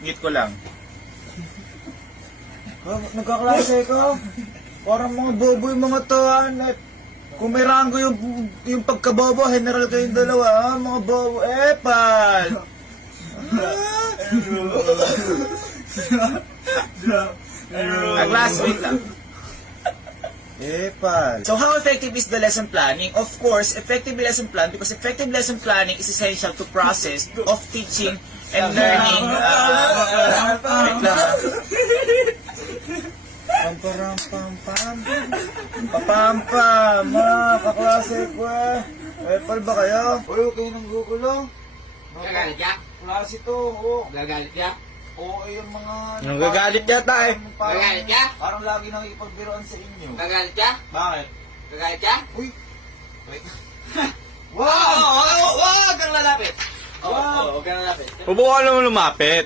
Ngit ko lang. Nagkaklase ka? Parang mga bobo yung mga to, kung may rango yung pagkabobo, general kayong dalawa, ha? Mga bobo, pal! Last week lang. Pal. So how effective is the lesson planning? Of course, effective lesson plan because effective lesson planning is essential to process of teaching and learning. Wait lang. Pam-pam-pam-pam. Papam-pam, mga kaklase ko Pal ba kayo? Uy, huwag kayo nang gugulo. Gagalit ka? Klase to, oo. Gagalit ka? Oo, yung mga... Nagagalit yata eh. Gagalit ka? Parang lagi nakikipagbiroan sa inyo. Gagalit ka? Bakit? Gagalit ka? Uy! Wait. Wow! Wag kang lalapit. Wow! Huwag kang lalapit. Huwag ka naman lumapit.